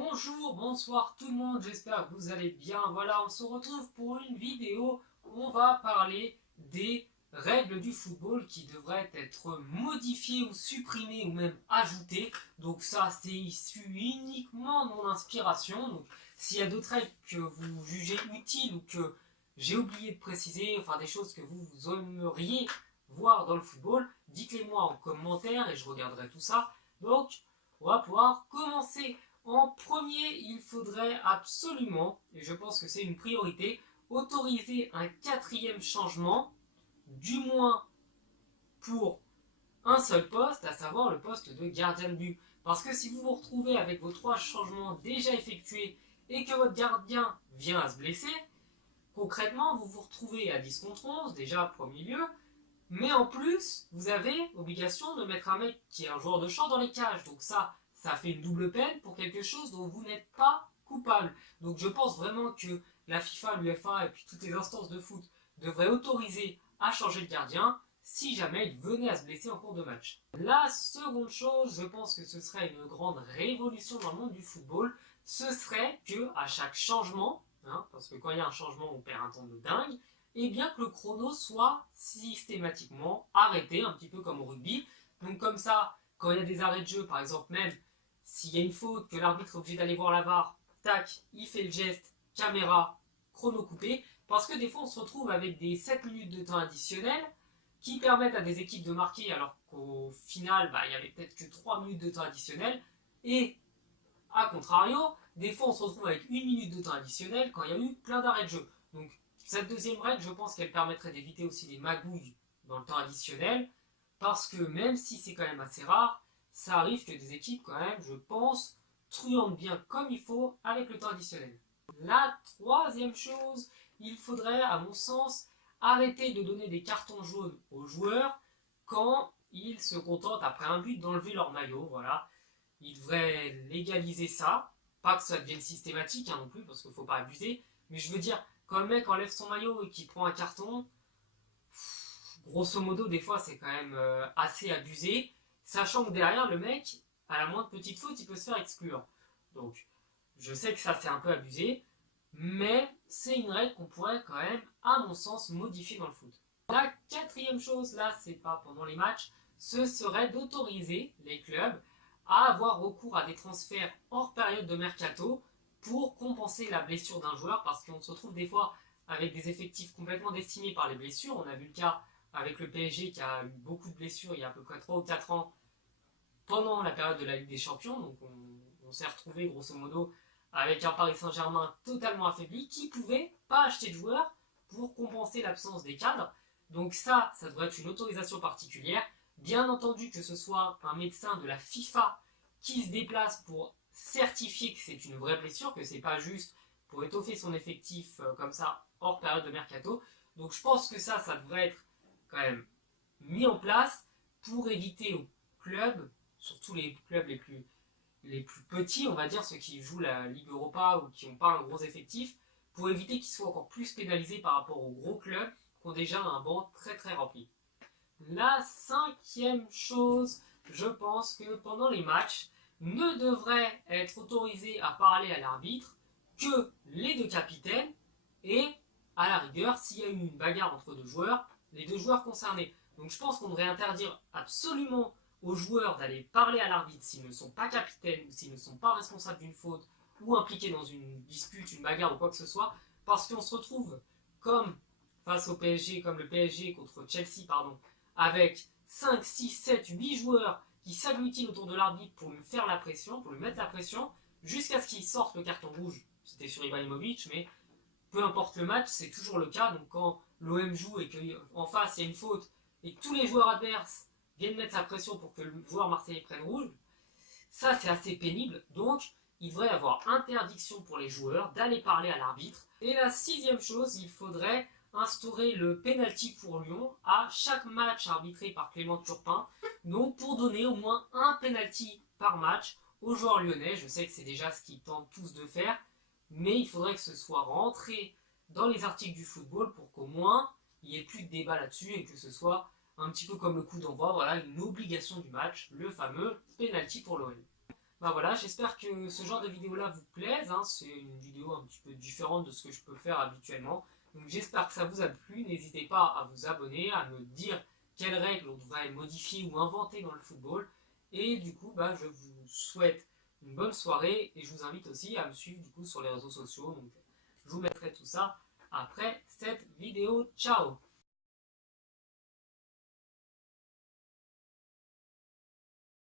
Bonjour, bonsoir tout le monde, j'espère que vous allez bien. Voilà, on se retrouve pour une vidéo où on va parler des règles du football qui devraient être modifiées ou supprimées ou même ajoutées. Donc ça, c'est issu uniquement de mon inspiration. Donc s'il y a d'autres règles que vous jugez utiles ou que j'ai oublié de préciser, enfin des choses que vous aimeriez voir dans le football, dites-les moi en commentaire et je regarderai tout ça. Donc, on va pouvoir commencer. En premier, il faudrait absolument, et je pense que c'est une priorité, autoriser un quatrième changement, du moins pour un seul poste, à savoir le poste de gardien de but. Parce que si vous vous retrouvez avec vos 3 changements déjà effectués et que votre gardien vient à se blesser, concrètement, vous vous retrouvez à 10 contre 11, déjà premier lieu, mais en plus, vous avez obligation de mettre un mec qui est un joueur de champ dans les cages. Donc ça fait une double peine pour quelque chose dont vous n'êtes pas coupable. Donc je pense vraiment que la FIFA, l'UEFA et puis toutes les instances de foot devraient autoriser à changer de gardien si jamais il venait à se blesser en cours de match. La seconde chose, je pense que ce serait une grande révolution dans le monde du football, ce serait que à chaque changement, parce que quand il y a un changement on perd un temps de dingue, et bien que le chrono soit systématiquement arrêté, un petit peu comme au rugby. Donc comme ça, quand il y a des arrêts de jeu, par exemple même, s'il y a une faute, que l'arbitre est obligé d'aller voir la VAR, tac, il fait le geste, caméra, chrono coupé, parce que des fois on se retrouve avec des 7 minutes de temps additionnel qui permettent à des équipes de marquer alors qu'au final, il y avait peut-être que 3 minutes de temps additionnel, et à contrario, des fois on se retrouve avec 1 minute de temps additionnel quand il y a eu plein d'arrêts de jeu. Donc cette deuxième règle, je pense qu'elle permettrait d'éviter aussi les magouilles dans le temps additionnel, parce que même si c'est quand même assez rare, ça arrive que des équipes quand même, je pense, truandent bien comme il faut avec le temps additionnel. La troisième chose, il faudrait, à mon sens, arrêter de donner des cartons jaunes aux joueurs quand ils se contentent, après un but, d'enlever leur maillot. Voilà. Ils devraient légaliser ça, pas que ça devienne systématique non plus, parce qu'il ne faut pas abuser, mais je veux dire, quand le mec enlève son maillot et qu'il prend un carton, grosso modo, des fois, c'est quand même assez abusé, sachant que derrière, le mec, à la moindre petite faute, il peut se faire exclure. Donc, je sais que ça, c'est un peu abusé, mais c'est une règle qu'on pourrait quand même, à mon sens, modifier dans le foot. La quatrième chose, là, c'est pas pendant les matchs, ce serait d'autoriser les clubs à avoir recours à des transferts hors période de mercato pour compenser la blessure d'un joueur, parce qu'on se retrouve des fois avec des effectifs complètement décimés par les blessures. On a vu le cas avec le PSG qui a eu beaucoup de blessures il y a à peu près 3 ou 4 ans pendant la période de la Ligue des Champions. Donc on s'est retrouvé grosso modo avec un Paris Saint-Germain totalement affaibli qui ne pouvait pas acheter de joueurs pour compenser l'absence des cadres. Donc ça devrait être une autorisation particulière. Bien entendu que ce soit un médecin de la FIFA qui se déplace pour certifier que c'est une vraie blessure, que c'est pas juste pour étoffer son effectif comme ça hors période de mercato. Donc je pense que ça devrait être quand même mis en place pour éviter aux clubs, surtout les clubs les plus petits, on va dire ceux qui jouent la Ligue Europa ou qui n'ont pas un gros effectif, pour éviter qu'ils soient encore plus pénalisés par rapport aux gros clubs qui ont déjà un banc très très rempli. La cinquième chose, je pense que pendant les matchs, ne devrait être autorisé à parler à l'arbitre que les 2 capitaines et, à la rigueur, s'il y a eu une bagarre entre 2 joueurs, les 2 joueurs concernés. Donc je pense qu'on devrait interdire absolument aux joueurs d'aller parler à l'arbitre s'ils ne sont pas capitaines ou s'ils ne sont pas responsables d'une faute ou impliqués dans une dispute, une bagarre ou quoi que ce soit, parce qu'on se retrouve comme face au PSG, comme le PSG contre Chelsea, avec 5, 6, 7, 8 joueurs qui s'agglutinent autour de l'arbitre pour lui faire la pression, pour lui mettre la pression, jusqu'à ce qu'il sorte le carton rouge. C'était sur Ibrahimovic, mais peu importe le match, c'est toujours le cas. Donc quand l'OM joue et qu'en face il y a une faute et que tous les joueurs adverses viennent mettre la pression pour que le joueur marseillais prenne rouge, ça c'est assez pénible. Donc il devrait y avoir interdiction pour les joueurs d'aller parler à l'arbitre. Et la sixième chose, il faudrait instaurer le penalty pour Lyon à chaque match arbitré par Clément Turpin, donc pour donner au moins un penalty par match aux joueurs lyonnais. Je sais que c'est déjà ce qu'ils tentent tous de faire, mais il faudrait que ce soit rentré dans les articles du football pour qu'au moins il n'y ait plus de débat là-dessus et que ce soit un petit peu comme le coup d'envoi, voilà, une obligation du match, le fameux penalty pour l'OL. Bah voilà, j'espère que ce genre de vidéo là vous plaise, hein. C'est une vidéo un petit peu différente de ce que je peux faire habituellement. Donc j'espère que ça vous a plu, n'hésitez pas à vous abonner, à me dire quelles règles on devrait modifier ou inventer dans le football. Et du coup, bah, je vous souhaite une bonne soirée et je vous invite aussi à me suivre du coup sur les réseaux sociaux. Donc je vous mettrai tout ça après cette vidéo. Ciao!